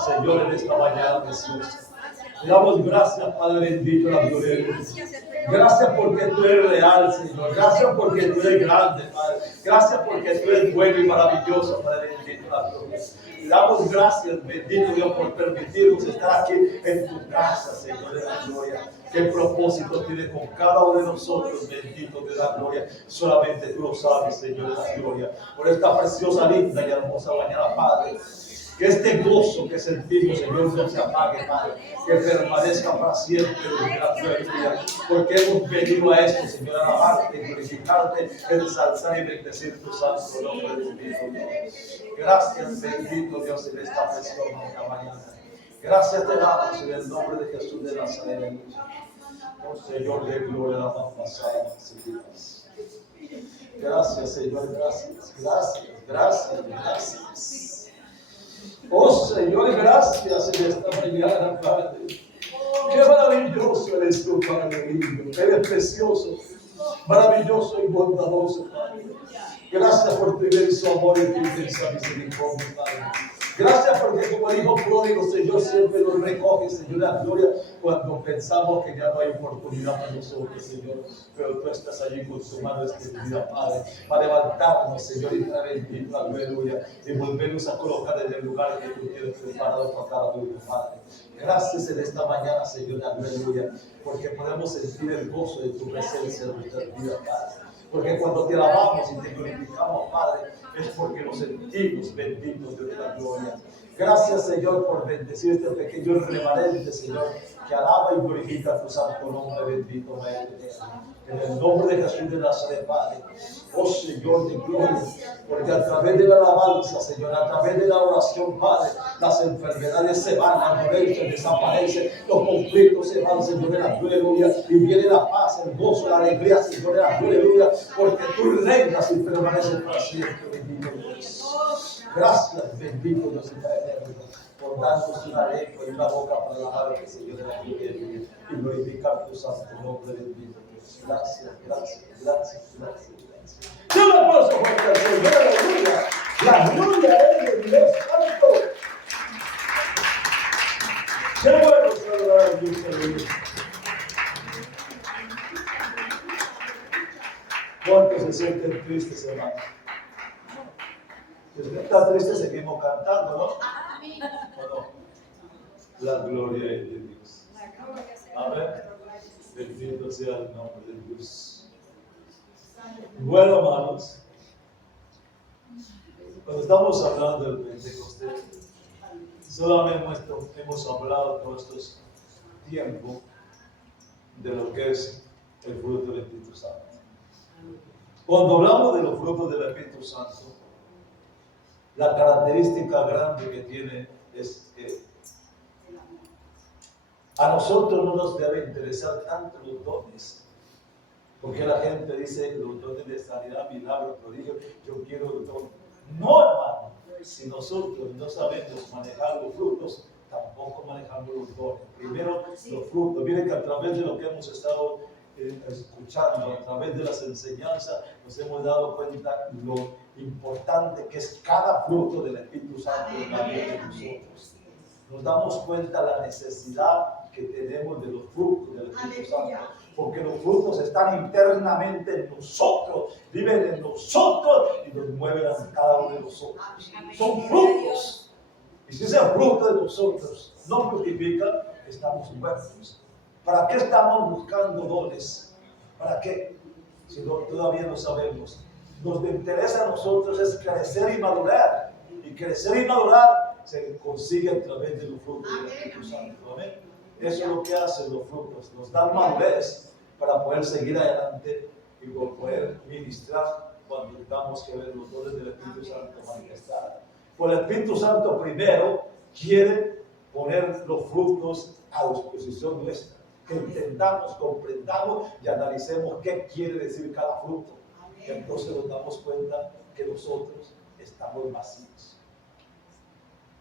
gracias, Señor, en esta mañana, Jesús. Te damos gracias, Padre bendito, la gloria. Gracias porque tú eres real, Señor. Gracias porque tú eres grande, Padre. Gracias porque tú eres bueno y maravilloso, Padre bendito, la gloria. Te damos gracias, bendito Dios, por permitirnos estar aquí en tu casa, Señor de la gloria. ¿Qué propósito tiene con cada uno de nosotros, bendito de la gloria? Solamente tú lo sabes, Señor de la gloria. Por esta preciosa, linda y hermosa mañana, Padre. Que este gozo que sentimos, Señor, no se apague, Padre. Que permanezca para siempre, gloria. Porque hemos venido a esto, Señor, a alabarte, glorificarte, ensalzar y bendecir tu santo nombre, bendito Dios. Gracias, bendito Dios, en esta preciosa mañana. Gracias te damos en el nombre de Jesús de Nazaret. Oh Señor de gloria, la más pasada, gracias, Señor, gracias, gracias, gracias, gracias. Oh Señor, gracias en esta mañana, Padre. Qué maravilloso eres tú, Padre lindo. Eres precioso, maravilloso y bondadoso, Padre. Gracias por tu inmenso amor y tu inmensa misericordia, Padre. Gracias porque como hijo pródigo, Señor, siempre nos recoge, Señor, la gloria cuando pensamos que ya no hay oportunidad para nosotros, Señor. Pero tú estás allí con tu mano extendida, Padre, para levantarnos, Señor, y para bendito, aleluya, y volvernos a colocar en el lugar que tú tienes preparado para cada uno, Padre. Gracias en esta mañana, Señor, aleluya, porque podemos sentir el gozo de tu presencia en nuestras vidas, Padre. Porque cuando te alabamos y te glorificamos, Padre, es porque nos sentimos benditos de la gloria. Gracias, Señor, por bendecir este pequeño remanente, Señor, que alaba y glorifica tu santo nombre, bendito Maestro. En el nombre de Jesús de Nazaret, Padre. Oh Señor de gloria, porque a través de la alabanza, Señor, a través de la oración, Padre, las enfermedades se van, la dolencia desaparece, los conflictos se van, Señor, en la aleluya, y viene la paz, el gozo, la alegría, Señor, en la aleluya, porque tú reinas y permaneces para siempre, bendito Dios. Gracias, bendito Dios eterno, por darnos una lengua y una boca para alabarte, Señor, de la gloria y glorificar tu santo nombre, bendito Dios. Gracias, gracias, gracias, gracias. Un aplauso fuerte al Señor, aleluya. La gloria es de Dios santo. Qué bueno saludar a Dios, aleluya. ¿Cuántos se sienten tristes, hermano? Si usted está triste, seguimos cantando, ¿no? ¿O no? La gloria es de Dios. Amén. Bendito sea el nombre de Dios. Bueno, hermanos, cuando estamos hablando del Pentecostés, solamente hemos hablado todo este tiempo de lo que es el fruto del Espíritu Santo. Cuando hablamos de los frutos del Espíritu Santo, la característica grande que tiene es que a nosotros no nos debe interesar tanto los dones. Porque la gente dice los dones de sanidad, milagros, prodigios, yo quiero los dones. No, hermano, si nosotros no sabemos manejar los frutos, tampoco manejamos los dones. Primero, los frutos. Miren que a través de lo que hemos estado escuchando, a través de las enseñanzas, nos hemos dado cuenta lo importante que es cada fruto del Espíritu Santo en la vida de nosotros. Nos damos cuenta la necesidad que tenemos de los frutos del Espíritu Santo. Porque los frutos están internamente en nosotros, viven en nosotros y nos mueven a cada uno de nosotros. Son frutos. Y si ese fruto de nosotros no fructifica, estamos muertos. ¿Para qué estamos buscando dones? ¿Para qué? Si no, todavía no sabemos. Lo que interesa a nosotros es crecer y madurar. Y crecer y madurar se consigue a través de los frutos del Espíritu Santo. ¿Amén? Eso es lo que hacen los frutos. Nos dan madurez para poder seguir adelante y poder ministrar cuando tengamos que ver los dones del Espíritu Santo manifestar. Pues el Espíritu Santo primero quiere poner los frutos a disposición nuestra. Que entendamos, comprendamos y analicemos qué quiere decir cada fruto. Y entonces nos damos cuenta que nosotros estamos vacíos.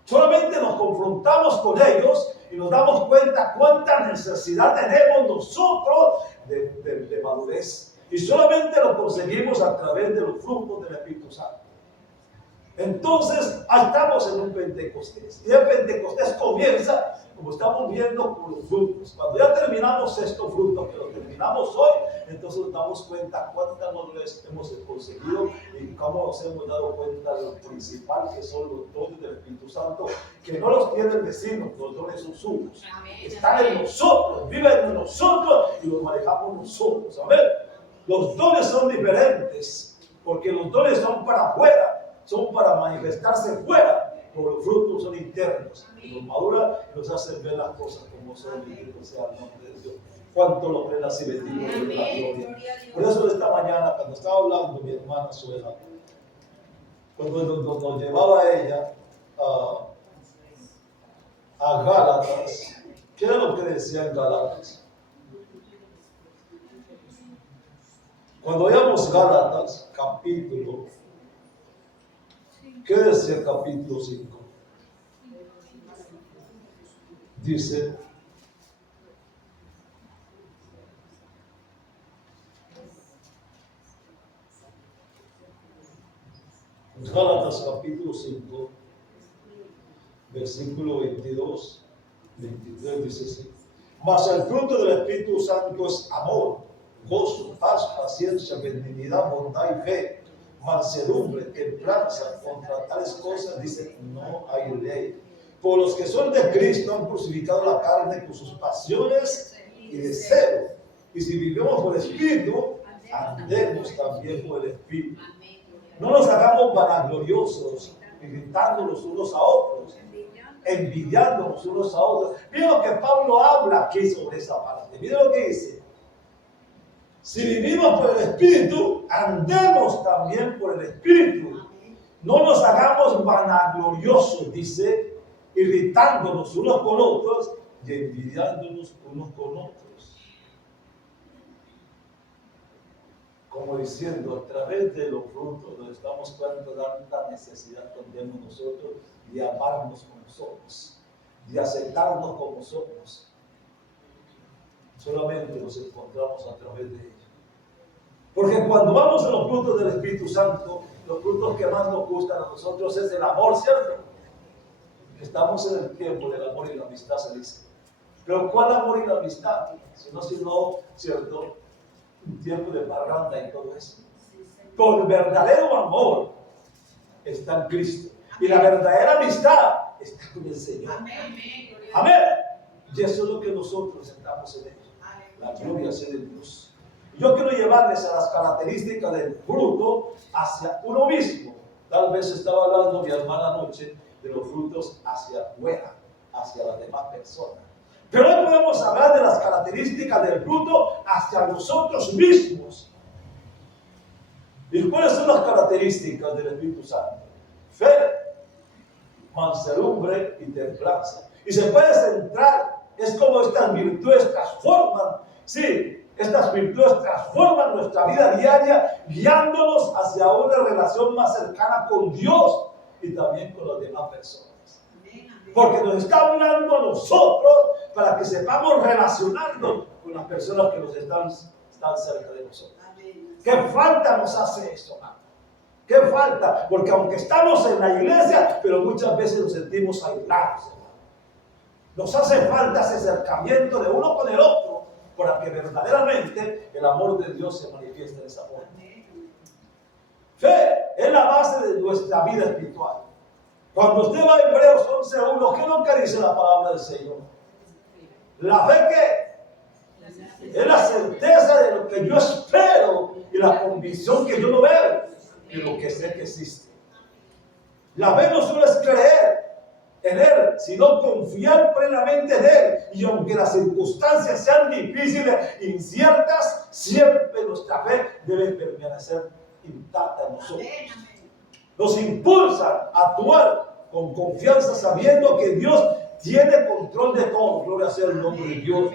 Solamente nos confrontamos con ellos y nos damos cuenta cuánta necesidad tenemos nosotros de madurez. Y solamente lo conseguimos a través de los frutos del Espíritu Santo. Entonces, estamos en un Pentecostés. Y el Pentecostés comienza, como estamos viendo, con los frutos. Cuando ya terminamos estos frutos, que los terminamos hoy, entonces nos damos cuenta cuántas madurez hemos conseguido y cómo nos hemos dado cuenta de lo principal que son los dones del Espíritu Santo, que no los tiene el vecino, los dones son suyos. Están en nosotros, viven en nosotros y los manejamos nosotros. Amén. Los dones son diferentes, porque los dones son para afuera. Son para manifestarse fuera, pero los frutos son internos. Y nos madura y nos hacen ver las cosas como son. Bendito sea el nombre de Dios. ¿Cuánto lo creen así? Bendito sea la gloria. Por eso esta mañana, cuando estaba hablando mi hermana Suela, cuando nos llevaba ella a Gálatas, ¿qué era lo que decía en Gálatas? Cuando veíamos Gálatas, capítulo, ¿qué decía el capítulo 5? Dice, Gálatas capítulo 5, versículo 22, 23, dice así. Mas el fruto del Espíritu Santo es amor, gozo, paz, paciencia, benignidad, bondad y fe, mansedumbre, templanza. Contra tales cosas dice, no hay ley. Por los que son de Cristo han crucificado la carne con sus pasiones y deseos. Y si vivimos por el Espíritu, andemos también por el Espíritu. No nos hagamos vanagloriosos, irritándonos unos a otros, envidiándonos unos a otros. Mira lo que Pablo habla aquí sobre esa parte. Mira lo que dice. Si vivimos por el Espíritu, andemos también por el Espíritu. No nos hagamos vanagloriosos, dice, irritándonos unos con otros y envidiándonos unos con otros. Como diciendo, a través de los frutos nos estamos dando la necesidad que tenemos nosotros de amarnos como somos, de aceptarnos como somos. Solamente nos encontramos a través de ellos. Porque cuando vamos a los frutos del Espíritu Santo, los frutos que más nos gustan a nosotros es el amor, ¿cierto? Estamos en el tiempo del amor y la amistad, se dice. Pero ¿cuál amor y la amistad? Si no, ¿cierto? Un tiempo de parranda y todo eso. Pero el verdadero amor está en Cristo. Y la verdadera amistad está con el Señor. Amén. Y eso es lo que nosotros estamos en ello. La gloria sea de Dios. Yo quiero llevarles a las características del fruto hacia uno mismo. Tal vez estaba hablando mi hermana anoche de los frutos hacia afuera, hacia las demás personas. Pero hoy podemos hablar de las características del fruto hacia nosotros mismos. ¿Y cuáles son las características del Espíritu Santo? Fe, mansedumbre y templanza. Y se puede centrar, es como estas virtudes transforman, sí, estas virtudes transforman nuestra vida diaria, guiándonos hacia una relación más cercana con Dios y también con las demás personas. Porque nos está hablando a nosotros para que sepamos relacionarnos con las personas que nos están cerca de nosotros. ¿Qué falta nos hace eso, hermano? ¿Qué falta? Porque aunque estamos en la iglesia, pero muchas veces nos sentimos aislados, hermano. Nos hace falta ese acercamiento de uno con el otro para que verdaderamente el amor de Dios se manifieste en esa forma. Fe es la base de nuestra vida espiritual. Cuando usted va a Hebreos 11:1, ¿qué es lo que dice la palabra del Señor? La fe que es la certeza de lo que yo espero y la convicción que yo no veo de lo que sé que existe. La fe no solo es creer en Él, sino confiar plenamente en Él. Y aunque las circunstancias sean difíciles, inciertas, siempre nuestra fe debe permanecer intacta en nosotros. Nos impulsa a actuar con confianza, sabiendo que Dios tiene control de todo. Gloria sea el nombre de Dios.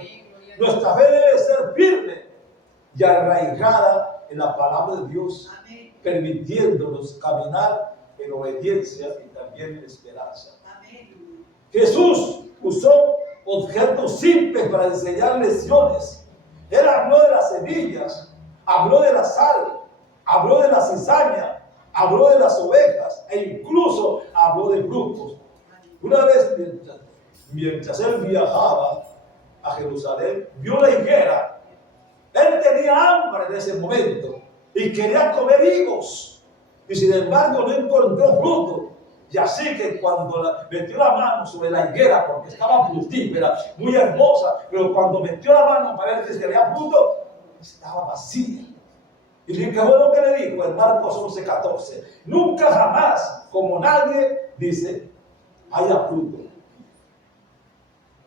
Nuestra fe debe ser firme y arraigada en la palabra de Dios, permitiéndonos caminar en obediencia y también en esperanza. Jesús usó objetos simples para enseñar lecciones. Él habló de las semillas, habló de la sal, habló de la cizaña, habló de las ovejas e incluso habló de grupos. Una vez, mientras él viajaba a Jerusalén, vio la higuera. Él tenía hambre en ese momento y quería comer higos, y sin embargo no encontró fruto. Y así que cuando metió la mano sobre la higuera, porque estaba fructífera, muy hermosa, pero cuando metió la mano para ver si tenía fruto, estaba vacía. Y qué bueno que le dijo en Marcos 11:14, nunca jamás, como nadie, dice, haya fruto.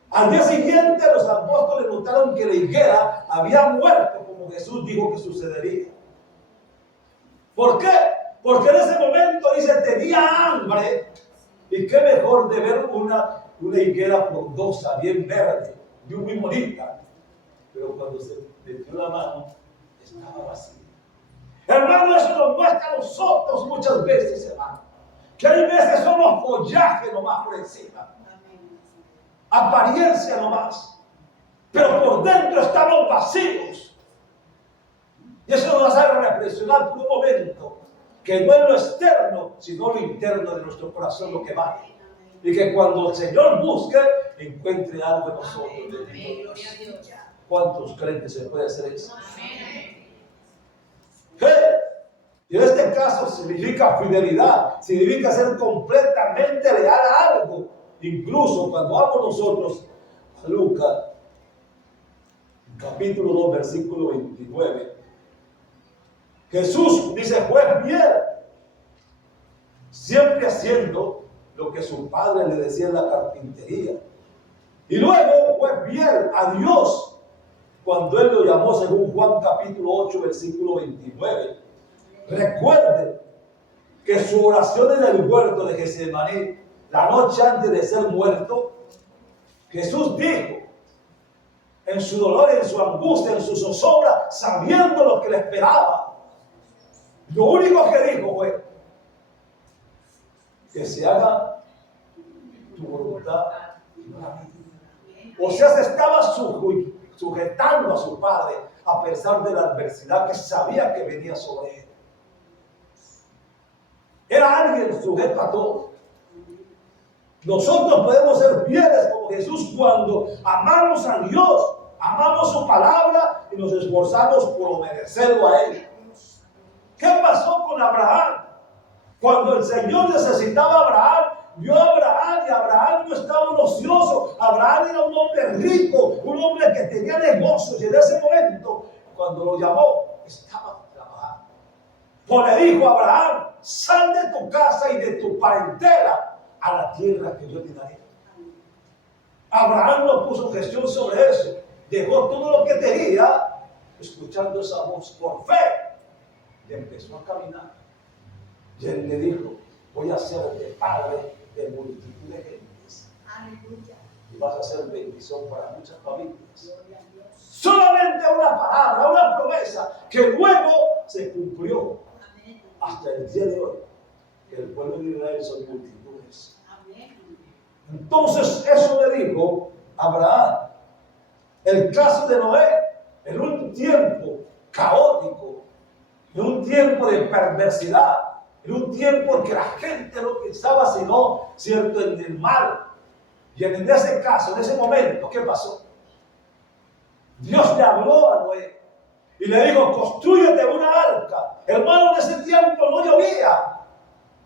Al día siguiente los apóstoles notaron que la higuera había muerto, como Jesús dijo que sucedería. ¿Por qué? Porque en ese momento dice, tenía hambre. Y qué mejor de ver una higuera frondosa, bien verde, muy bonita. Pero cuando se metió la mano, estaba vacía. Hermano, eso nos muestra a nosotros muchas veces, hermano, que hay veces somos follaje nomás por encima, apariencia nomás, pero por dentro estamos vacíos. Y eso nos hace reflexionar por un momento, que no es lo externo, sino lo interno de nuestro corazón lo que vale. Y que cuando el Señor busque, encuentre algo en nosotros. ¿Cuántos creen que se puede hacer eso? Fe. Y en este caso significa fidelidad, significa ser completamente leal a algo. Incluso cuando vamos nosotros a Lucas, capítulo 2, versículo 29, Jesús dice, fue fiel, siempre haciendo lo que su padre le decía en la carpintería. Y luego fue fiel a Dios cuando él lo llamó, según Juan capítulo 8, versículo 29. Recuerden que su oración en el huerto de Getsemaní, la noche antes de ser muerto, Jesús dijo, en su dolor, en su angustia, en su zozobra, sabiendo lo que le esperaba, lo único que dijo fue, que se haga tu voluntad y no la mía. O sea, se estaba sujetando a su padre a pesar de la adversidad que sabía que venía sobre él. Era alguien sujeto a todo. Nosotros podemos ser fieles como Jesús cuando amamos a Dios, amamos su palabra y nos esforzamos por obedecerlo a Él. ¿Qué pasó con Abraham? Cuando el Señor necesitaba a Abraham, vio a Abraham y Abraham no estaba ocioso. Abraham era un hombre rico, un hombre que tenía negocios, y en ese momento, cuando lo llamó, estaba trabajando. Pues le dijo a Abraham, sal de tu casa y de tu parentela a la tierra que yo te daré. Abraham no puso gestión sobre eso, dejó todo lo que tenía, escuchando esa voz por fe, y empezó a caminar. Y él le dijo, voy a hacerte padre de multitud de gentes. Aleluya. Y vas a ser bendición para muchas familias. Solamente una palabra, una promesa que luego se cumplió. Amén. Hasta el día de hoy, que el pueblo de Israel son multitudes. Amén. Entonces eso le dijo Abraham. El caso de Noé, en un tiempo caótico, en un tiempo de perversidad, en un tiempo en que la gente no pensaba sino, cierto, en el mal. Y en ese caso, en ese momento, ¿qué pasó? Dios le habló a Noé y le dijo, construyete una arca. Hermano, en ese tiempo no llovía.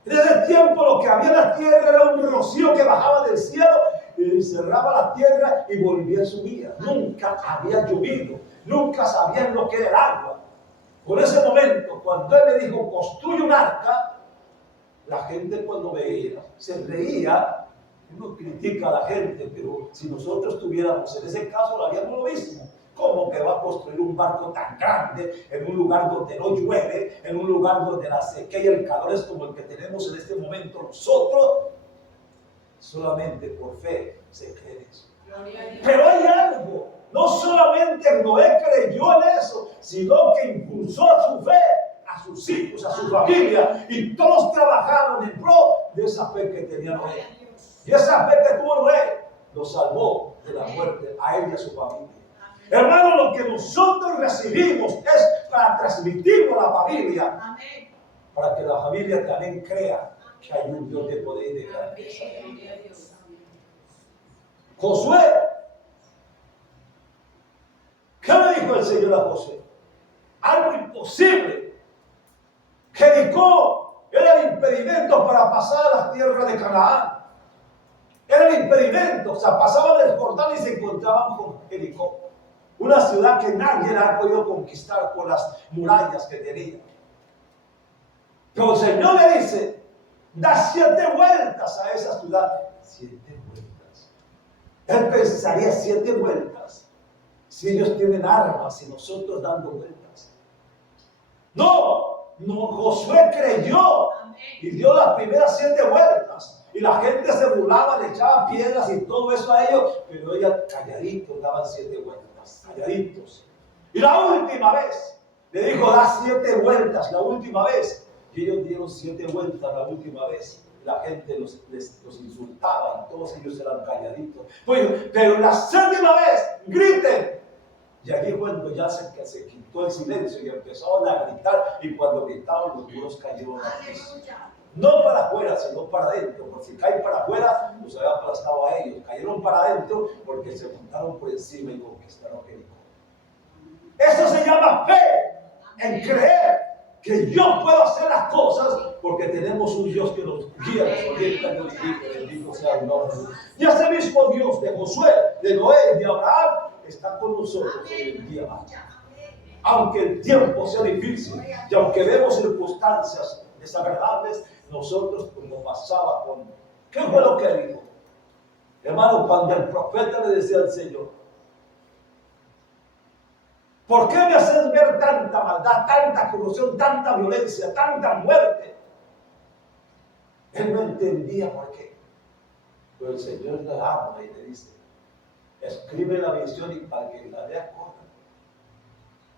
En ese tiempo lo que había en la tierra era un rocío que bajaba del cielo y cerraba la tierra y volvía a subir. Nunca había llovido, nunca sabían lo que era el agua. Por ese momento, cuando él le dijo, construye un arca, la gente cuando veía, se reía. Uno critica a la gente, pero si nosotros tuviéramos en ese caso, lo haríamos lo mismo. ¿Cómo que va a construir un barco tan grande en un lugar donde no llueve, en un lugar donde la sequía y el calor es como el que tenemos en este momento nosotros? Solamente por fe se cree eso. Pero hay algo, no solamente Noé creyó en eso, sino que impulsó a su fe, a sus hijos, a su familia, y todos trabajaron en pro de esa fe que tenía Noé. Y esa fe que tuvo Noé lo salvó de la muerte a él y a su familia. Hermano, lo que nosotros recibimos es para transmitirlo a la familia. para que la familia también crea que hay un Dios de poder y de grandeza. Josué, ¿qué le dijo el Señor a Josué? Algo imposible. Jericó era el impedimento para pasar a las tierras de Canaán. Era el impedimento, o sea, pasaban del Jordán y se encontraban con Jericó. Una ciudad que nadie la ha podido conquistar por las murallas que tenía. Pero el Señor le dice, da 7 vueltas a esa ciudad. 7 vueltas. Él pensaría 7 vueltas. Si ellos tienen armas y nosotros dando vueltas. No, Josué creyó y dio las primeras 7 vueltas. Y la gente se burlaba, le echaba piedras y todo eso a ellos. Pero ellos calladitos daban 7 vueltas. Calladitos. Y la última vez, le dijo, da 7 vueltas, la última vez. Y ellos dieron 7 vueltas la última vez. La gente los insultaba y todos ellos eran calladitos. Pero la 7ª vez, griten. Y allí cuando ya se quitó el silencio y empezaron a gritar. Y cuando gritaban los muros cayeron al piso. No para afuera, sino para adentro. Porque si caen para afuera, los había aplastado a ellos. Cayeron para adentro porque se montaron por encima y conquistaron Jericó. Eso se llama fe. En creer que yo puedo hacer las cosas porque tenemos un Dios que nos guía, nos orienta, nos dirige. Bendito sea el nombre. Y ese mismo Dios de Josué, de Noé, de Abraham, está con nosotros hoy en día. Aunque el tiempo sea difícil y aunque vemos circunstancias desagradables, nosotros como pasaba con... ¿Qué fue lo que dijo? Hermano, cuando el profeta le decía al Señor, ¿por qué me haces ver tanta maldad, tanta corrupción, tanta violencia, tanta muerte? Él no entendía por qué. Pero el Señor le habla y le dice, escribe la visión y para que la lea corta.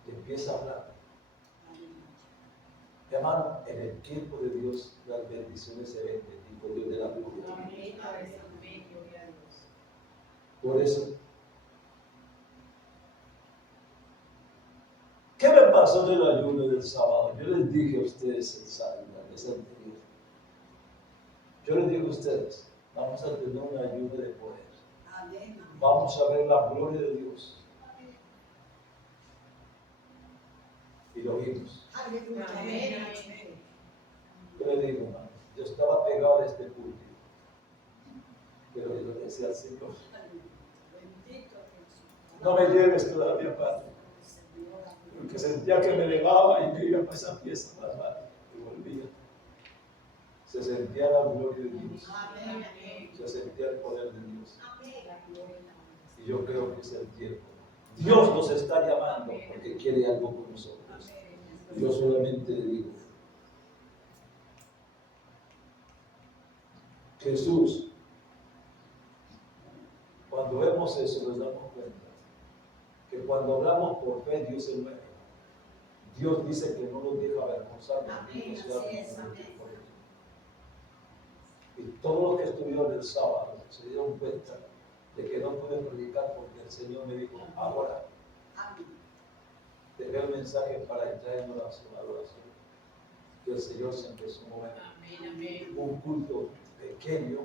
Y empieza a hablar. Hermano, en el tiempo de Dios las bendiciones se ven, bendito Dios de la gloria. Por eso, ¿qué me pasó en el ayuno del sábado? Yo les dije a ustedes el sábado, la vez anterior. Yo les digo a ustedes, vamos a tener un ayuno de poder. Vamos a ver la gloria de Dios. Y lo vimos. Yo le digo, hermano, yo estaba pegado a este púlpito. Pero yo le decía al Señor, no me lleves todavía, Padre. Porque sentía que me elevaba y me iba para esa pieza más rápido y volvía. Se sentía la gloria de Dios. Se sentía el poder de Dios. Y yo creo que es el tiempo. Dios nos está llamando porque quiere algo con nosotros. Yo solamente le digo, Jesús, cuando vemos eso nos damos cuenta que cuando hablamos por fe, Dios se mueve. Dios dice que no nos deja avergonzarnos. Y todos los que estuvieron el sábado se dieron cuenta de que no pude predicar porque el Señor me dijo, ahora dejé el mensaje para entrar en oración. Y el Señor se empezó a mover. Un culto pequeño,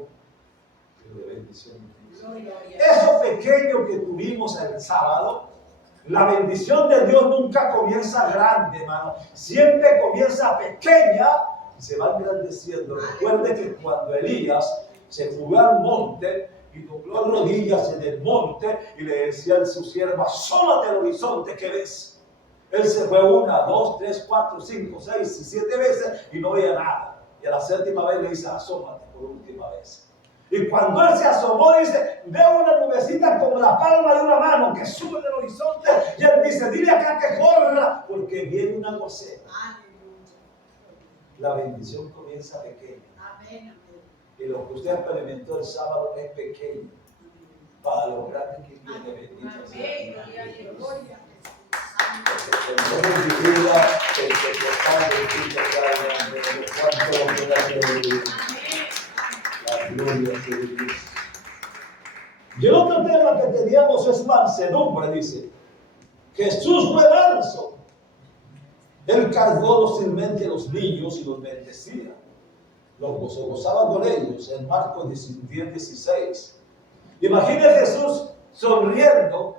pero de bendición. Eso pequeño que tuvimos el sábado, la bendición de Dios nunca comienza grande, hermano. Siempre comienza pequeña y se va engrandeciendo. Recuerde que cuando Elías se fue al monte y dobló rodillas en el monte y le decía a su sierva, asómate al horizonte que ves. Él se fue 1, 2, 3, 4, 5, 6 y 7 veces y no veía nada. Y a la 7ª vez le dice, asómate por última vez. Y cuando él se asomó, dice, veo una nubecita como la palma de una mano que sube del horizonte. Y él dice, dile acá que corra, porque viene un aguacero. La bendición comienza pequeña. Y lo que usted experimentó el sábado es pequeño. Para lo grande que viene, bendito sea. Y el otro tema que teníamos es mansedumbre, dice. Jesús fue manso Él cargó dócilmente a los niños y los bendecía. Se gozaba con ellos en Marcos 10:16. Imagine a Jesús sonriendo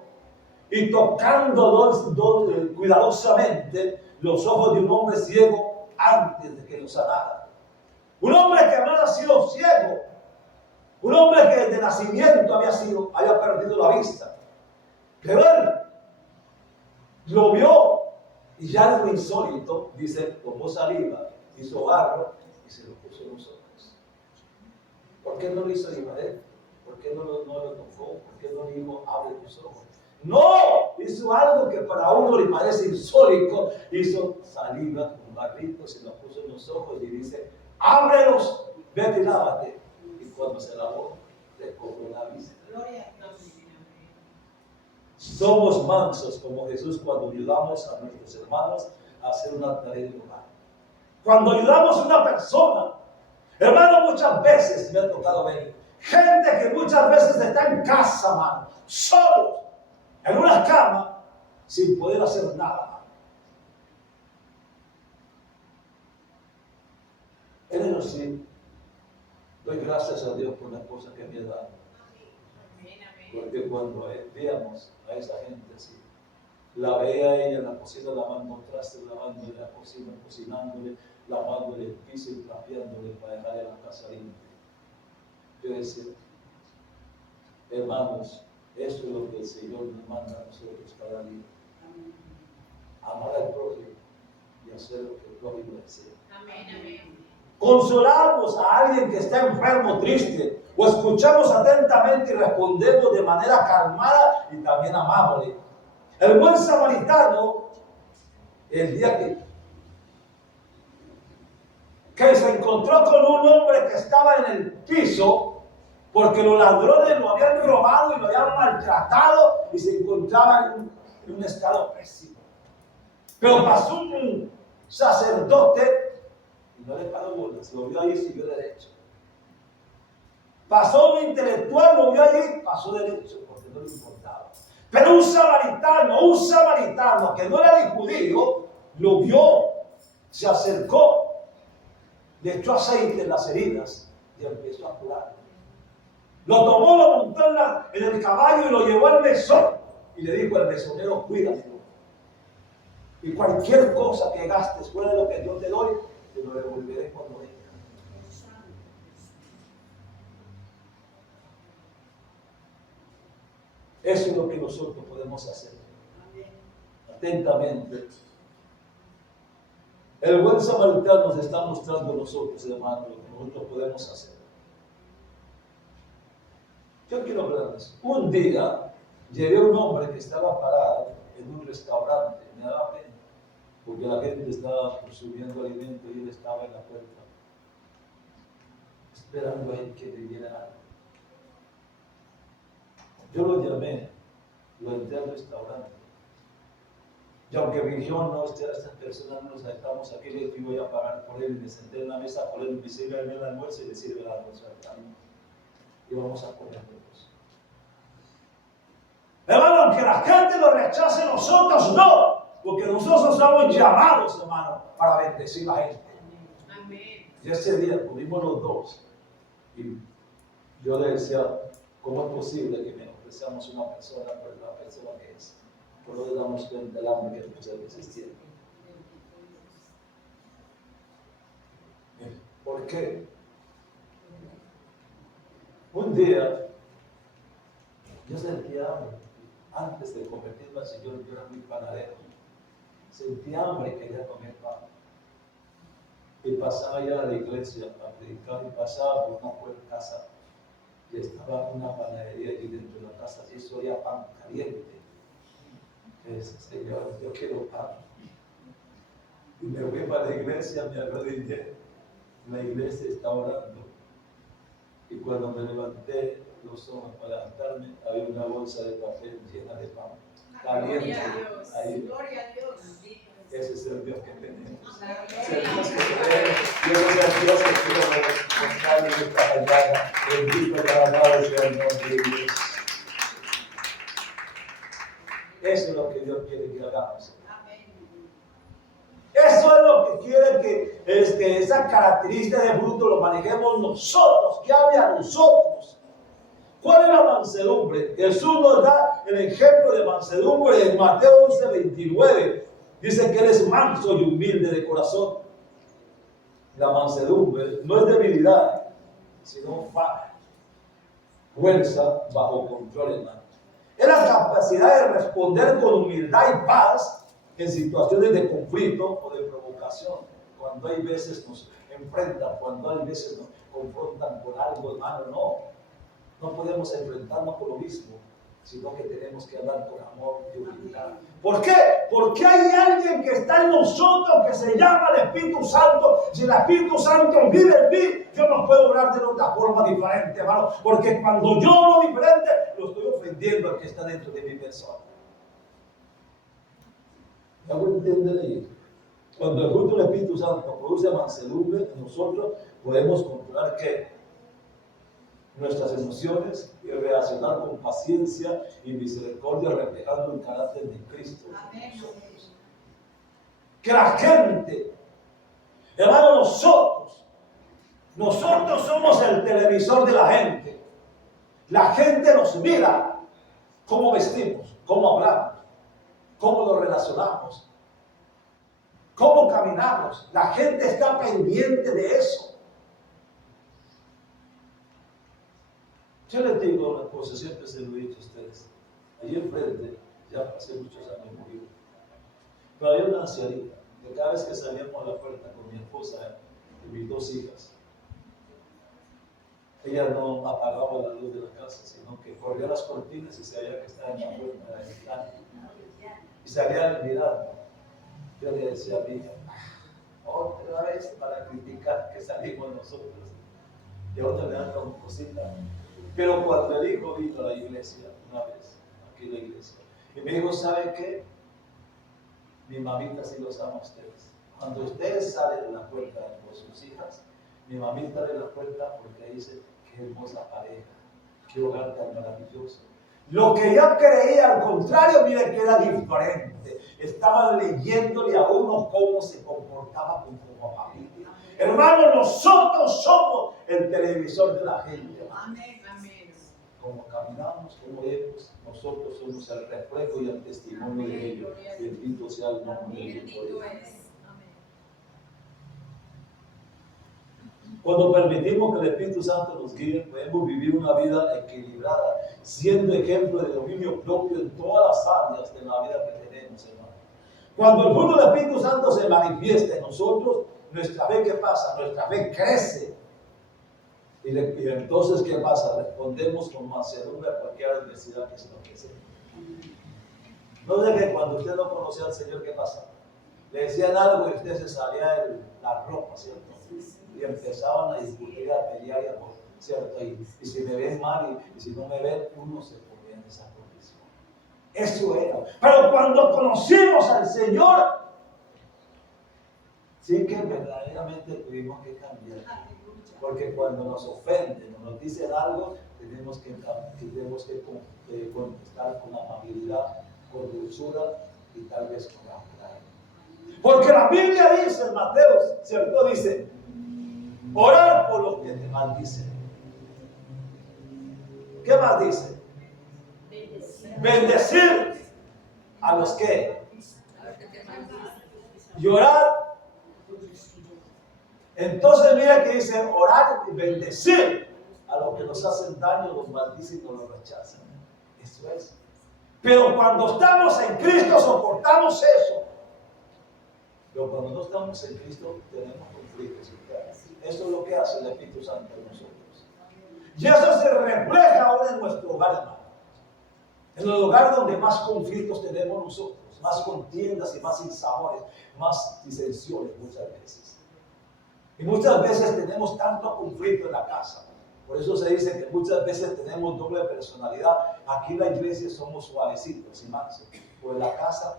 y tocando cuidadosamente los ojos de un hombre ciego antes de que lo sanara. Un hombre que había nacido ciego. Un hombre que desde nacimiento había perdido la vista. Pero él lo vio y ya es lo insólito. Dice, tomó saliva, hizo barro y se lo puso en los ojos. ¿Por qué no lo hizo Ibadet? ¿Por qué no lo tocó? ¿Por qué no le dijo, abre tus ojos? No, hizo algo que para uno le parece insólito. Hizo saliva con barrito, se lo puso en los ojos y dice, ábrelos, vete y lávate. Y cuando se lavó, le cobró la vista. Somos mansos como Jesús cuando ayudamos a nuestros hermanos a hacer una tarea de hogar. Cuando ayudamos a una persona, hermano, muchas veces me ha tocado ver gente que muchas veces está en casa, mano, solos, en una cama, sin poder hacer nada, mano. Él sí, doy gracias a Dios por las cosas que me ha dado. Porque cuando veamos a esa gente así, la vea ella en la cocina lavando trastes, lavándole la cocina, cocinándole, lavándole el piso y trapeándole para dejarle la casa limpia. Yo decía, hermanos, eso es lo que el Señor nos manda a nosotros cada día. Amar al prójimo y hacer lo que el prójimo desea. Amén, amén. Consolamos a alguien que está enfermo, triste, o escuchamos atentamente y respondemos de manera calmada y también amable. El buen samaritano, el día que se encontró con un hombre que estaba en el piso, porque los ladrones lo habían robado y lo habían maltratado y se encontraba en un estado pésimo. Pero pasó un sacerdote y no le paró bolas, lo vio ahí y siguió derecho. Pasó un intelectual, lo vio ahí, pasó derecho, porque no le importaba. Pero un samaritano que no era ni judío, lo vio, se acercó, le echó aceite en las heridas y empezó a curar. Lo tomó, lo montó en el caballo y lo llevó al mesón. Y le dijo al mesonero, cuídate. Y cualquier cosa que gastes fuera de lo que yo te doy, te lo devolveré cuando venga. Eso es lo que nosotros podemos hacer. Atentamente. El buen samaritano nos está mostrando a nosotros, hermanos, lo que nosotros podemos hacer. Yo quiero hablarles. Un día llevé a un hombre que estaba parado en un restaurante. Me daba pena, porque la gente estaba consumiendo alimento y él estaba en la puerta, esperando a él que le diera algo. Yo lo llamé, lo entré al restaurante. Y aunque me dijo, no, esta persona no nos sentamos aquí, le voy a pagar por él, y me senté en la mesa por él, me sirve el almuerzo y le sirve el almuerzo al camino. Y vamos a comer todos. Hermano, aunque la gente lo rechace, nosotros no, porque nosotros estamos llamados, hermano, para bendecir a la gente. Amén. Y ese día pudimos los dos. Y yo le decía, ¿cómo es posible que menospreciamos una persona por la persona que es? Por lo que damos cuenta del hambre que muchas veces tiene. ¿Por qué? Un día, yo sentía hambre. Antes de convertirme al Señor, yo era muy panadero. Sentía hambre y quería comer pan. Y pasaba ya a la iglesia a predicar y pasaba por una casa. Y estaba una panadería allí dentro de la casa. Y eso era pan caliente. Señor, yo quiero pan. Y me fui para la iglesia, me arrodillé. La iglesia estaba orando. Y cuando me levanté los ojos para levantarme, había una bolsa de papel llena de pan. Caliente. Gloria a Dios. Ahí. Gloria a Dios. Ese es el Dios que tenemos. Es el Dios que tenemos. Dios es el Dios que tenemos. Con en esta mañana. Bendito y alabado sea el nombre de Dios. Eso es lo que Dios quiere que hagamos. Amén. lo que quiere que esa característica de fruto lo manejemos nosotros, que hable a nosotros. ¿Cuál es la mansedumbre? Jesús nos da el ejemplo de mansedumbre en Mateo 11:29. Dice que Él es manso y humilde de corazón. La mansedumbre no es debilidad, sino fuerza bajo control, hermano. Es la capacidad de responder con humildad y paz en situaciones de conflicto o de provocación. Cuando hay veces nos enfrentan, cuando hay veces nos confrontan con algo, hermano, no podemos enfrentarnos con lo mismo, sino que tenemos que hablar con amor y humildad. ¿Por qué? Porque hay alguien que está en nosotros que se llama el Espíritu Santo. Si el Espíritu Santo vive en mí, yo no puedo hablar de otra forma diferente, hermano. Porque cuando yo hablo diferente, lo estoy ofendiendo al que está dentro de mi persona. ¿Me hago entender ahí? Cuando el fruto del Espíritu Santo produce mansedumbre en nosotros, podemos controlar ¿qué? Nuestras emociones y reaccionar con paciencia y misericordia, reflejando el carácter de Cristo. Amén. Que la gente, hermano, nosotros somos el televisor de la gente. La gente nos mira cómo vestimos, cómo hablamos, cómo nos relacionamos, cómo caminamos. La gente está pendiente de eso. Yo les digo una cosa, siempre se lo he dicho a ustedes. Allí enfrente, ya hace muchos años murió, pero había una ancianita que cada vez que salíamos a la puerta con mi esposa y mis 2 hijas, ella no apagaba la luz de la casa, sino que corría las cortinas y se veía que estaba en la puerta de la ventana. Y salía mirando. Yo le decía a mi hija, otra vez para criticar que salimos nosotros. Y a uno le dan como cosita. Pero cuando el hijo vino a la iglesia, una vez, aquí en la iglesia, y me dijo, ¿sabe qué? Mi mamita sí los ama a ustedes. Cuando ustedes salen de la puerta con sus hijas, mi mamita abre la puerta porque ahí dice, qué hermosa pareja, qué hogar tan maravilloso. Lo que yo creía al contrario, mire que era diferente. Estaban leyéndole a uno cómo se comportaba como familia. Hermanos, nosotros somos el televisor de la gente. Amén, amén. Como caminamos, como vemos, nosotros somos el reflejo y el testimonio de ellos. Bendito sea el nombre de Dios. Cuando permitimos que el Espíritu Santo nos guíe, podemos vivir una vida equilibrada, siendo ejemplo de dominio propio en todas las áreas de la vida que tenemos, hermano. Cuando el fruto del Espíritu Santo se manifiesta en nosotros, nuestra fe, ¿qué pasa? Nuestra fe crece. Y entonces, ¿qué pasa? Respondemos con mansedumbre a cualquier adversidad que se nos presente. No sé que cuando usted no conocía al Señor, ¿qué pasa? Le decían algo y usted se salía de la ropa, ¿cierto? Y empezaban a discutir, a pelear, ¿cierto? Y si me ven mal y si no me ven, uno se ponía en esa condición. Eso era. Pero cuando conocimos al Señor, sí que verdaderamente tuvimos que cambiar. Porque cuando nos ofenden o nos dicen algo, tenemos que contestar con amabilidad, con dulzura y tal vez con amor. Porque la Biblia dice en Mateo, ¿cierto? Dice, orar por los que te maldicen. ¿Qué más dice? Bendecir a los que y orar. Entonces mira que dice orar y bendecir a los que nos hacen daño, los maldicen o los rechazan. Eso es. Pero cuando estamos en Cristo soportamos eso. Pero cuando no estamos en Cristo tenemos conflictos internos. Eso es lo que hace el Espíritu Santo en nosotros. Y eso se refleja ahora en nuestro hogar, hermano. En el lugar donde más conflictos tenemos nosotros, más contiendas y más insabores, más disensiones muchas veces. Y muchas veces tenemos tanto conflicto en la casa. Por eso se dice que muchas veces tenemos doble personalidad. Aquí en la iglesia somos suavecitos y mansos. Pero en la casa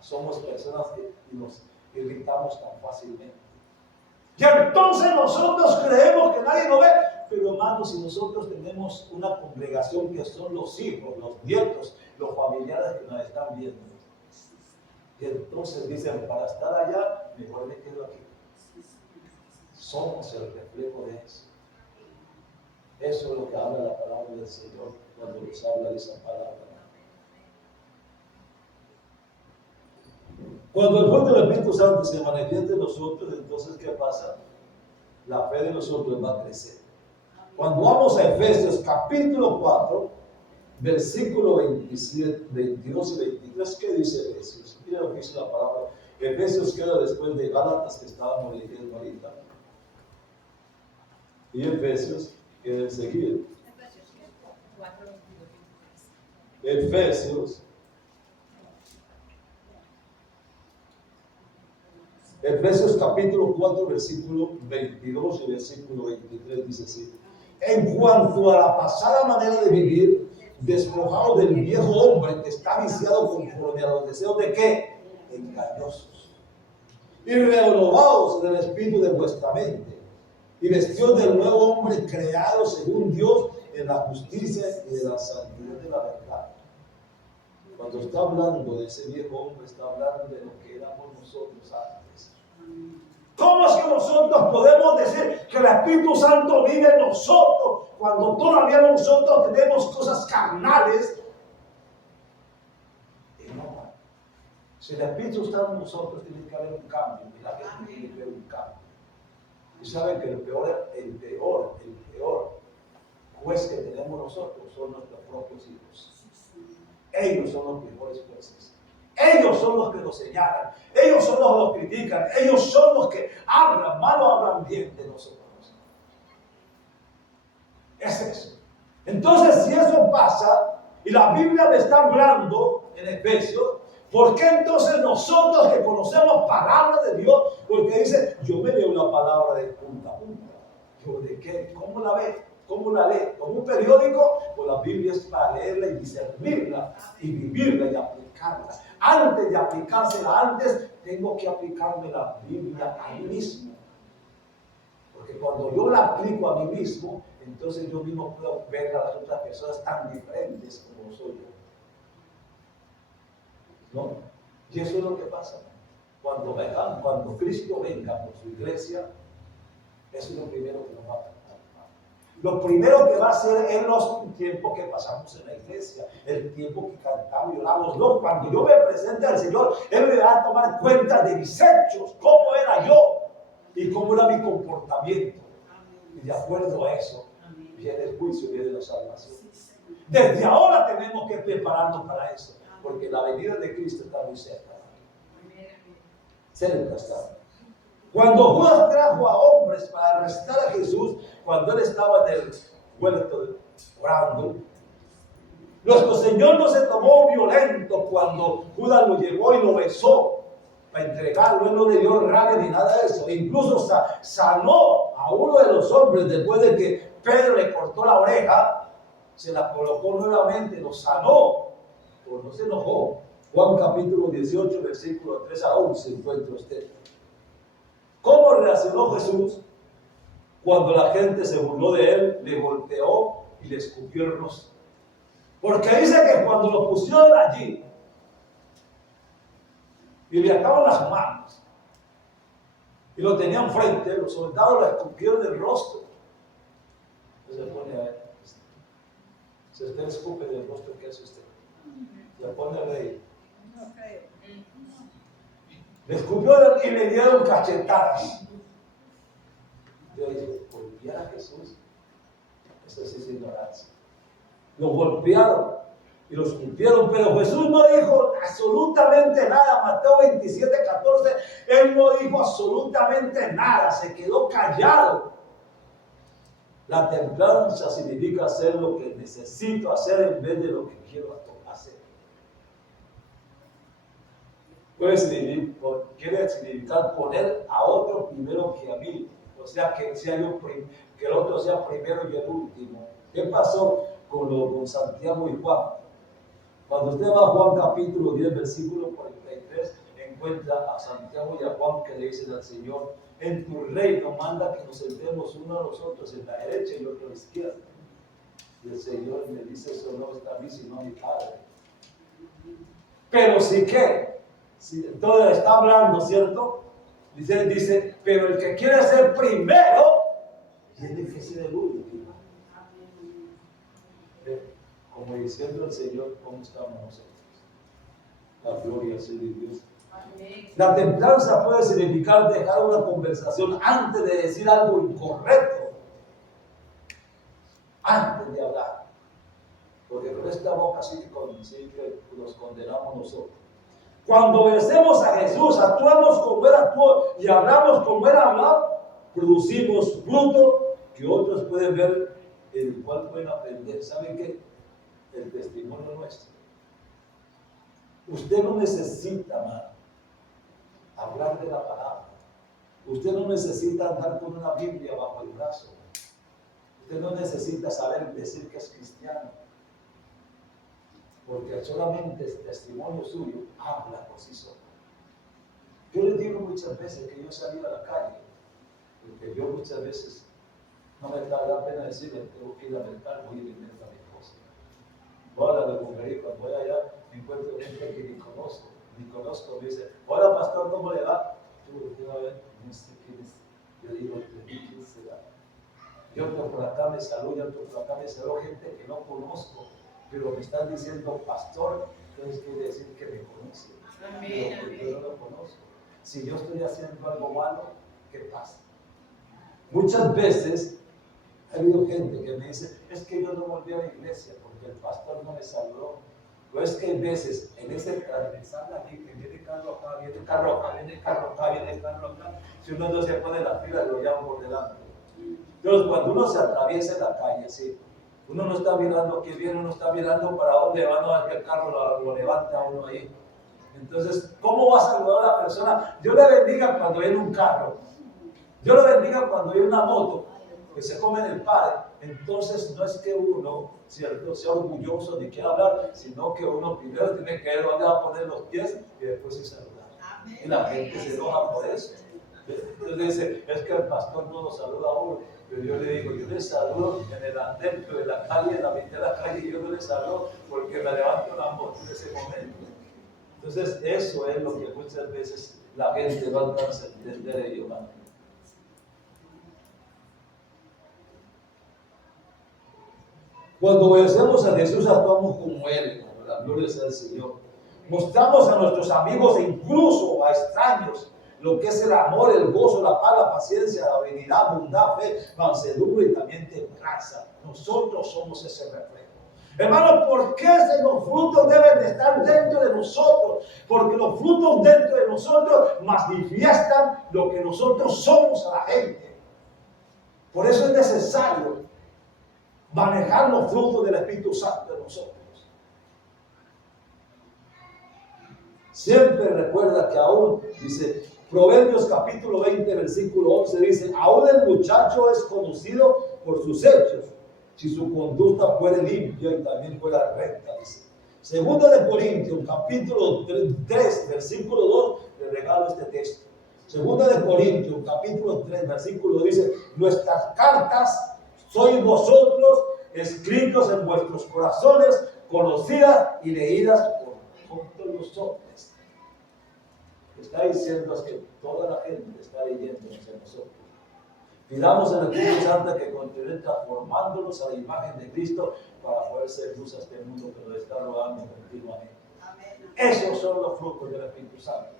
somos personas que nos irritamos tan fácilmente. Y entonces nosotros creemos que nadie nos ve. Pero hermanos, si nosotros tenemos una congregación que son los hijos, los nietos, los familiares que nos están viendo, Y entonces dicen, para estar allá, mejor me quedo aquí. Somos el reflejo de eso. Eso es lo que habla la palabra del Señor cuando nos habla de esa palabra. Cuando el fruto del Espíritu Santo se manifiesta en nosotros, entonces ¿qué pasa? La fe de nosotros va a crecer. Cuando vamos a Efesios capítulo 4, versículo 27, 22 y 23, ¿qué dice Efesios? Mira lo que dice la palabra. Efesios queda después de Gálatas que estábamos leyendo ahorita. Y Efesios queda enseguida. Efesios capítulo 4, versículo 22 y versículo 23 dice así. En cuanto a la pasada manera de vivir, despojados del viejo hombre que está viciado conforme a los deseos de ¿qué? Engañosos. Y renovados del espíritu de vuestra mente. Y vestidos del nuevo hombre creado según Dios en la justicia y de la santidad de la verdad. Cuando está hablando de ese viejo hombre, está hablando de lo que éramos nosotros antes. ¿Cómo es que nosotros podemos decir que el Espíritu Santo vive en nosotros cuando todavía nosotros tenemos cosas carnales? Y no, si el Espíritu está en nosotros, tiene que haber un cambio. Y la gente tiene que haber un cambio. Y saben que el peor juez que tenemos nosotros son nuestros propios hijos. Ellos son los mejores jueces. Ellos son los que nos señalan. Ellos son los que nos critican. Ellos son los que hablan mal o hablan bien de nosotros. Es eso. Entonces, si eso pasa, y la Biblia me está hablando en Efesios, ¿por qué entonces nosotros que conocemos palabra de Dios? Porque dice, yo me leo la palabra de punta a punta. Yo, ¿de qué? ¿Cómo la ve? ¿Cómo la lee? ¿Como un periódico? Pues la Biblia es para leerla y discernirla y vivirla y aplicarla. Antes de aplicársela, tengo que aplicarme la Biblia a mí mismo. Porque cuando yo la aplico a mí mismo, entonces yo mismo puedo ver a las otras personas tan diferentes como soy yo. ¿No? Y eso es lo que pasa. Cuando Cristo venga por su iglesia, eso es lo primero que nos va a pasar. Lo primero que va a hacer en los tiempos que pasamos en la iglesia, el tiempo que cantamos y oramos, no, cuando yo me presente al Señor, Él me va a tomar cuenta de mis hechos, cómo era yo y cómo era mi comportamiento. Y de acuerdo a eso, viene el juicio, viene la salvación. Desde ahora tenemos que prepararnos para eso, porque la venida de Cristo está muy cerca. Cerca está. Cuando Judas trajo a hombres para arrestar a Jesús, cuando él estaba en el huerto orando, nuestro Señor no se tomó violento cuando Judas lo llevó y lo besó para entregarlo. Él no le dio rabia ni nada de eso. Incluso sanó a uno de los hombres después de que Pedro le cortó la oreja, se la colocó nuevamente, lo sanó, pero no se enojó. Juan capítulo 18, versículo 3 a 11 encuentra usted. ¿Cómo reaccionó Jesús cuando la gente se burló de él, le golpeó y le escupió el rostro? Porque dice que cuando lo pusieron allí y le ataron las manos y lo tenían frente, los soldados le escupieron el rostro. Se pone a ver. Si usted escupe del rostro, ¿qué hace usted? Se pone a reír. Le escupió y le dieron cachetadas. Yo dije, golpear a Jesús, eso sí es ignorancia. Lo golpearon y lo escupieron, pero Jesús no dijo absolutamente nada. Mateo 27, 14, Él no dijo absolutamente nada, se quedó callado. La templanza significa hacer lo que necesito hacer en vez de lo que quiero hacer. Quiere significar poner a otro primero que a mí. O sea, que el otro sea primero y el último. ¿Qué pasó con Santiago y Juan? Cuando usted va a Juan capítulo 10, versículo 43, encuentra a Santiago y a Juan que le dicen al Señor, en tu reino manda que nos sentemos uno a los otros en la derecha y otro a la izquierda. Y el Señor le dice, eso no está a mí, sino a mi Padre. Pero sí que Sí, entonces está hablando, ¿cierto? Dice, pero el que quiere ser primero, tiene que ser el último. Como diciendo el Señor, ¿cómo estamos nosotros? La gloria sea de Dios. La templanza puede significar dejar una conversación antes de decir algo incorrecto. Antes de hablar. Porque con esta boca sí que los condenamos nosotros. Cuando obedecemos a Jesús, actuamos como Él actuó y hablamos como Él habló, producimos fruto que otros pueden ver, el cual pueden aprender. ¿Saben qué? El testimonio nuestro. Usted no necesita, hermano, hablar de la palabra. Usted no necesita andar con una Biblia bajo el brazo. Usted no necesita saber decir que es cristiano. Porque solamente el testimonio suyo habla por sí solo. Yo les digo muchas veces que yo salí a la calle, porque yo muchas veces no me da la pena decirle que tengo que ir a mercar, voy a ir a mi esposa. Ahora me mujer, cuando voy allá, me encuentro gente que ni conozco, me dice, hola pastor, ¿cómo le va? Yo a ver, no sé quién es. Yo digo, ¿quién será? Yo por acá me saludo, yo por acá me saludo gente que no conozco, pero me están diciendo pastor, entonces quiere decir que me conoce. Amén, pero yo no lo conozco. Si yo estoy haciendo algo malo, ¿qué pasa? Muchas veces ha habido gente que me dice, es que yo no volví a la iglesia porque el pastor no me saludó. Pero es que hay veces, en ese transversal aquí, que viene carro acá, viene carro acá, viene carro acá, viene carro acá, si uno no se pone en la fila, lo llaman por delante. Entonces, cuando uno se atraviesa en la calle, sí, uno no está mirando qué viene, uno está mirando para dónde va, no es que el carro lo levanta a uno ahí. Entonces, ¿cómo va a saludar a la persona? Dios le bendiga cuando viene un carro. Dios le bendiga cuando viene una moto que se come en el padre. Entonces, no es que uno, ¿cierto?, sea orgulloso ni quiera hablar, sino que uno primero tiene que ver dónde va a poner los pies y después sí saludar. Y la gente se enoja por eso. Entonces dice, es que el pastor no lo saluda a uno. Pero yo le digo, yo le saludo en el andén, pero en la calle, en la mitad de la calle, yo no le saludo porque me levanto la moto en ese momento. Entonces, eso es lo que muchas veces la gente no alcanza a entender ellos, ¿no? Cuando obedecemos a Jesús, actuamos como Él, como la gloria sea del Señor. Mostramos a nuestros amigos e incluso a extraños lo que es el amor, el gozo, la paz, la paciencia, la benignidad, bondad, fe, mansedumbre y también templanza. Nosotros somos ese reflejo. Hermanos, ¿por qué los frutos deben de estar dentro de nosotros? Porque los frutos dentro de nosotros manifiestan lo que nosotros somos a la gente. Por eso es necesario manejar los frutos del Espíritu Santo de nosotros. Siempre recuerda que aún, dice Proverbios capítulo 20, versículo 11, dice, aún el muchacho es conocido por sus hechos, si su conducta fuera limpia y también fuera recta, dice. Segunda de Corintios, capítulo 3, versículo 2, le regalo este texto. Segunda de Corintios, capítulo 3, versículo 2, dice, nuestras cartas sois vosotros, escritos en vuestros corazones, conocidas y leídas por todos los hombres. Está diciendo es que toda la gente está leyendo entre nosotros. Pidamos al Espíritu Santo que continúe transformándonos a la imagen de Cristo para poder ser luz a este mundo que nos está rodeando continuamente. Esos son los frutos del Espíritu Santo.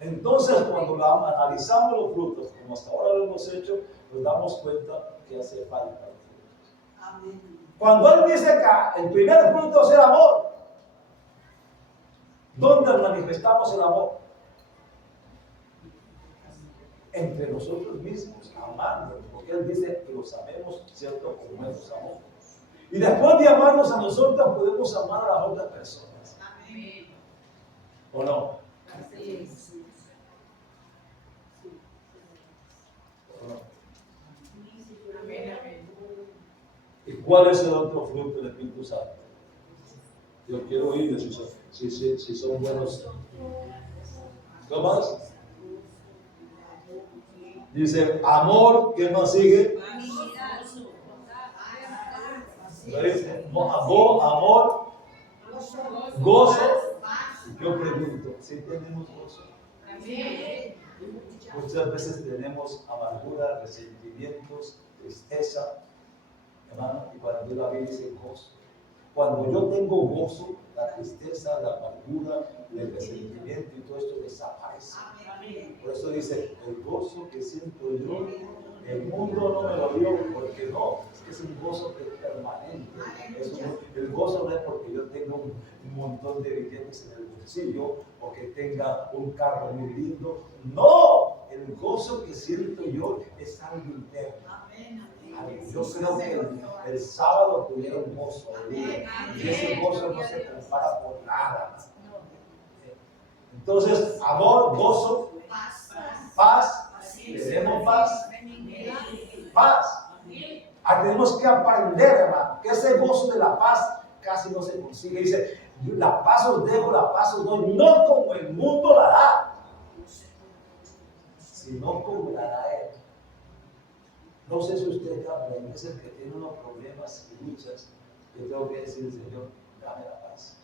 Entonces, cuando analizamos los frutos, como hasta ahora lo hemos hecho, nos damos cuenta que hace falta los frutos. Amén. Cuando Él dice que el primer fruto es el amor, ¿dónde manifestamos el amor? Entre nosotros mismos, amándonos, porque Él dice que los amemos, ¿cierto? Como Él nos amó. Y después de amarnos a nosotros, podemos amar a las otras personas. Amén. ¿O no? Así es. ¿Y cuál es el otro fruto del Espíritu Santo? Yo quiero oír si son buenos. ¿Qué más? Dice amor, ¿qué más sigue? Dice amor, gozo, Y yo pregunto, ¿sí tenemos gozo? Muchas veces tenemos amargura, resentimientos, tristeza, hermano, y cuando la Biblia dice gozo. Cuando yo tengo gozo, la tristeza, la amargura, el resentimiento y todo esto desaparece. Por eso dice, el gozo que siento yo, el mundo no me lo dio, porque no, es que es un gozo que es permanente. El gozo no es porque yo tenga un montón de billetes en el bolsillo o que tenga un carro muy lindo. No, el gozo que siento yo es algo interno. Yo creo que el sábado tuvieron gozo, y ese gozo no se compara por nada. Entonces, amor, gozo, paz, tenemos paz, tenemos que aprender, hermano, que ese gozo de la paz casi no se consigue. Dice, la paz os dejo, la paz os doy, no como el mundo la da, sino como la da Él. No sé si usted también, hay veces que tiene unos problemas y luchas, yo tengo que decir, Señor, dame la paz.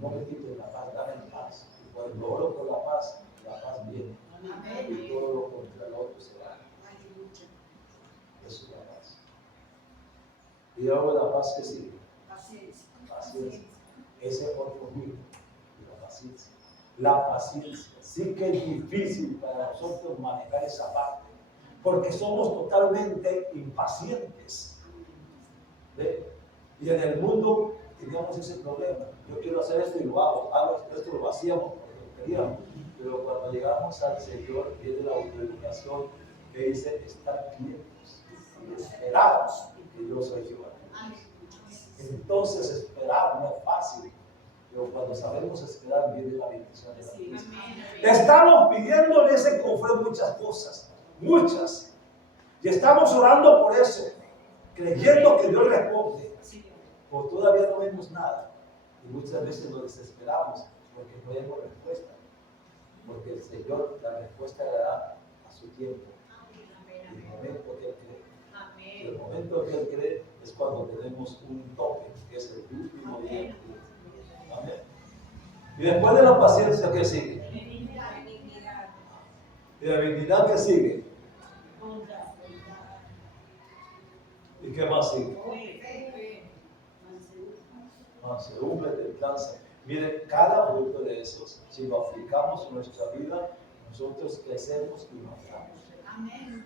No me quites la paz, dame la paz. Y cuando oro por la paz viene. Y todo lo contra el otro se va. Eso es la paz. Y luego la paz que sigue. Paciencia. Ese es otro libro. La paciencia. La paciencia. Sí que es difícil para nosotros manejar esa parte, porque somos totalmente impacientes. ¿Ve? Y en el mundo teníamos ese problema. Yo quiero hacer esto y lo hago. Esto lo hacíamos porque queríamos. Pero cuando llegamos al Señor, viene la autoeducación que dice: estar quietos y esperar que yo soy Jehová. Entonces esperar no es fácil, pero cuando sabemos esperar viene la bendición de la Dios. Estamos pidiendo en ese cofre muchas cosas, muchas, y estamos orando por eso, creyendo que Dios responde, pero todavía no vemos nada, y muchas veces nos desesperamos porque no vemos respuesta, porque el Señor la respuesta la da a su tiempo, en el momento que Él cree. El momento que Él cree es cuando tenemos un tope, que es el último día. Amén. Y después de la paciencia, ¿qué sigue? Y la benignidad, ¿qué sigue? ¿Y qué más sigue? Mansedumbre, templanza. Miren, cada fruto de esos, si lo aplicamos en nuestra vida, nosotros crecemos y maduramos. Amén.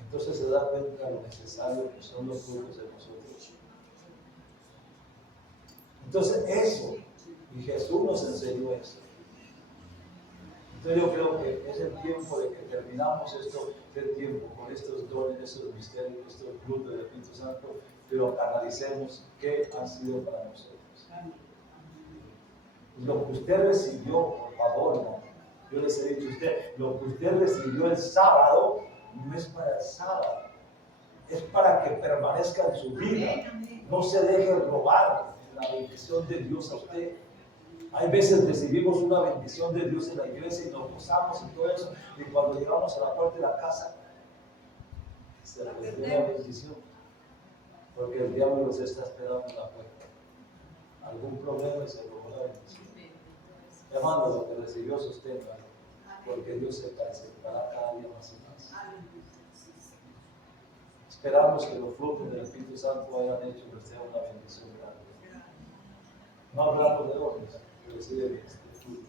Entonces se da cuenta de lo necesario que son los frutos de nosotros. Entonces eso, y Jesús nos enseñó eso. Entonces yo creo que es el tiempo de que terminamos este tiempo con estos dones, estos misterios, estos frutos del Espíritu Santo, pero analicemos qué han sido para nosotros. Lo que usted recibió, por favor, no. Yo les he dicho a usted, lo que usted recibió el sábado, no es para el sábado, es para que permanezca en su vida. No se deje robar la bendición de Dios a usted. Hay veces recibimos una bendición de Dios en la iglesia y nos gozamos y todo eso, y cuando llegamos a la puerta de la casa se la perdió la bendición, porque el diablo los está esperando en la puerta. Algún problema y se robó la bendición. Hermano, lo que recibió sustenta, porque Dios se presentará cada día más y más. Esperamos que los frutos del Espíritu Santo hayan hecho que sea una bendición grande. No hablamos de dones, pero sí de frutos.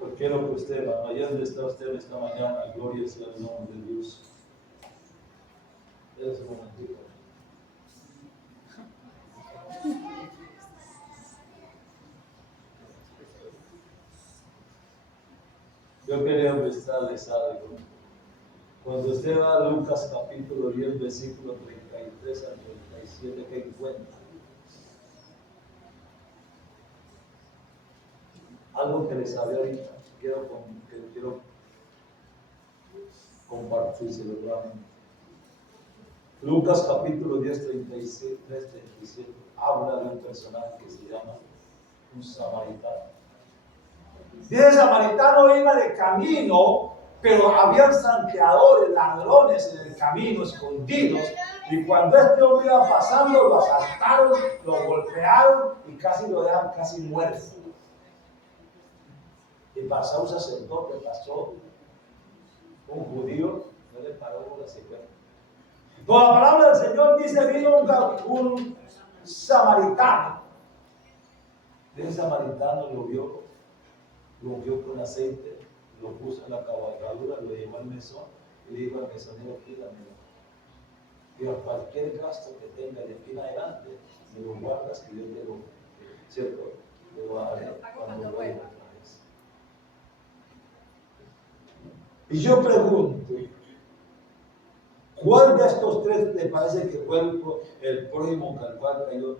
Yo quiero que usted, hermano, allá donde está usted esta mañana, gloria sea el nombre de Dios. Es un momentito. Yo quería mostrarles algo. Cuando usted va a Lucas capítulo 10, versículo 33 al 37, ¿qué encuentra? Algo que les había dicho, quiero compartírselo nuevamente. Lucas capítulo 10, 37 habla de un personaje que se llama un samaritano. Y el samaritano iba de camino Pero habían saqueadores, ladrones en el camino, escondidos. Y cuando este hombre iba pasando, lo asaltaron, lo golpearon y casi lo dejan casi muerto. Y pasó un sacerdote, pasó un judío, no le paró por la secuela. Por la palabra del Señor dice, vino un samaritano. El samaritano lo vio con aceite, lo puso en la cabalgadura, lo llevó al mesón y le dijo al mesonero, pídamelo. Y a cualquier gasto que tenga de aquí en adelante, me lo guardas que yo te lo, ¿cierto? Te lo haré cuando vuelva otra vez. Y yo pregunto, ¿cuál de estos tres le parece que fue el prójimo al cual cayó?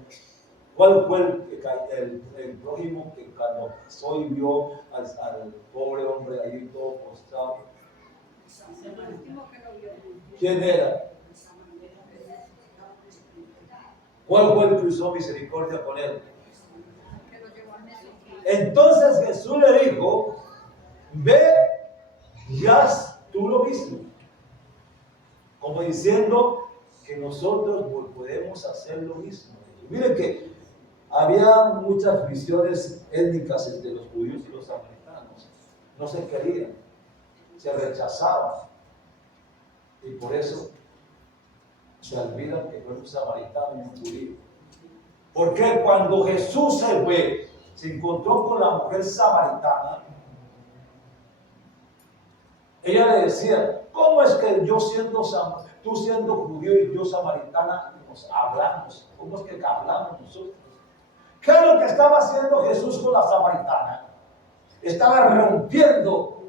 ¿Cuál fue el prójimo que cuando pasó y vio al pobre hombre ahí todo postrado? ¿Quién era? ¿Cuál fue el que usó misericordia con él? Entonces Jesús le dijo, ve y haz tú lo mismo. Como diciendo que nosotros podemos hacer lo mismo. Miren que había muchas visiones étnicas entre los judíos y los samaritanos. No se querían, se rechazaban. Y por eso se olvidan que fue un samaritano y un judío. Porque cuando Jesús se encontró con la mujer samaritana, ella le decía, ¿cómo es que yo tú siendo judío y yo samaritana nos hablamos? ¿Cómo es que hablamos nosotros? ¿Qué es lo que estaba haciendo Jesús con la samaritana? Estaba rompiendo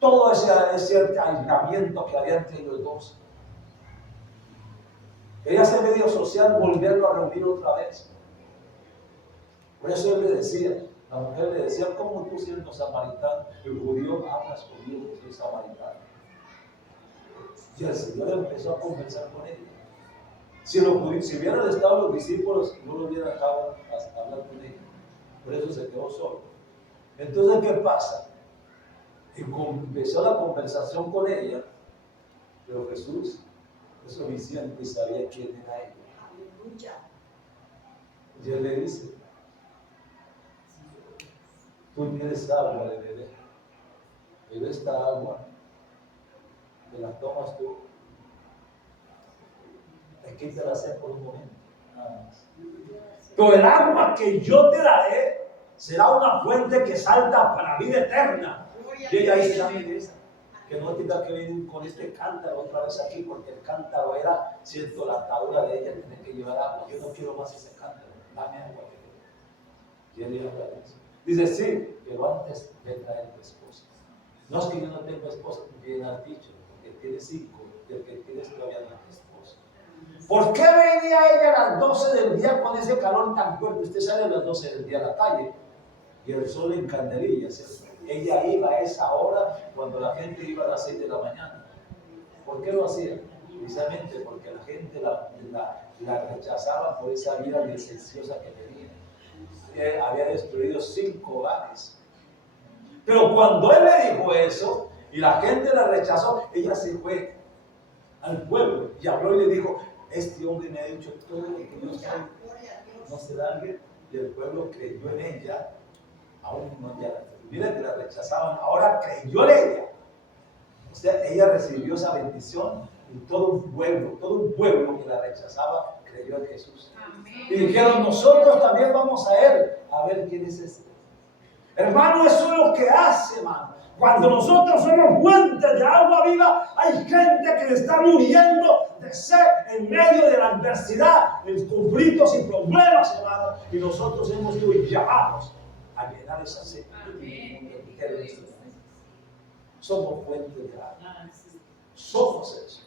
todo ese aislamiento que había entre los dos. Quería ser medio social, volverlo a reunir otra vez. Por eso él le decía, la mujer le decía, ¿cómo tú siendo samaritano, el judío, hablas conmigo que soy samaritano? Y el Señor empezó a conversar con ella. Si hubieran estado los discípulos, no lo hubieran dejado hablar con ella. Por eso se quedó solo. Entonces, ¿qué pasa? Y empezó la conversación con ella, pero Jesús es omnisciente y sabía quién era ella. Y él le dice, tú tienes agua de beber, pero esta agua te la tomas tú. Aquí te la sé por un momento, nada más. Pero el agua que yo te daré será una fuente que salta para vida eterna. Y ella dice, dame esa, que no tenga que venir con este cántaro otra vez aquí, porque el cántaro era, cierto, la atadura de ella, tiene que llevar agua. Yo no quiero más ese cántaro, dame agua. Y él dijo, dice, sí, pero antes de traer tu esposa. No es que yo no tengo esposa, bien has dicho, porque tienes 5, y el que tienes todavía no es esposa. ¿Por qué venía ella a las 12 del día con ese calor tan fuerte? Usted sale a las 12 del día a la calle y el sol en candelilla, ¿cierto? Ella iba a esa hora cuando la gente iba a las 6 de la mañana. ¿Por qué lo hacía? Precisamente porque la gente la rechazaba por esa vida licenciosa que tenía. Había destruido 5 hogares. Pero cuando él le dijo eso y la gente la rechazó, ella se fue al pueblo y habló y le dijo, este hombre me ha dicho todo lo que yo soy. No se da alguien. Y el pueblo creyó en ella. Aún no ya. Mira que la rechazaban, ahora creyó en ella. O sea, ella recibió esa bendición y todo un pueblo que la rechazaba creyó en Jesús. Amén. Y dijeron, nosotros también vamos a él a ver quién es este. Hermano, eso es lo que hace, hermano. Cuando nosotros somos fuentes de agua viva, hay gente que está muriendo de sed en medio de la adversidad, de conflictos y problemas, hermano. Y nosotros hemos sido llamados a llenar esa sed. Somos fuentes de agua. Somos eso.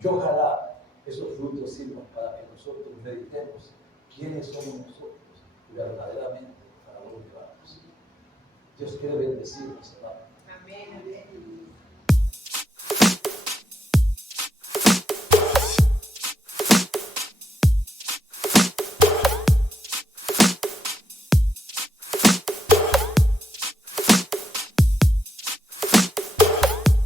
Y ojalá esos frutos sirvan para que nosotros meditemos quiénes somos nosotros verdaderamente para glorificarnos. Dios quiere bendecirnos, hermano. Amén.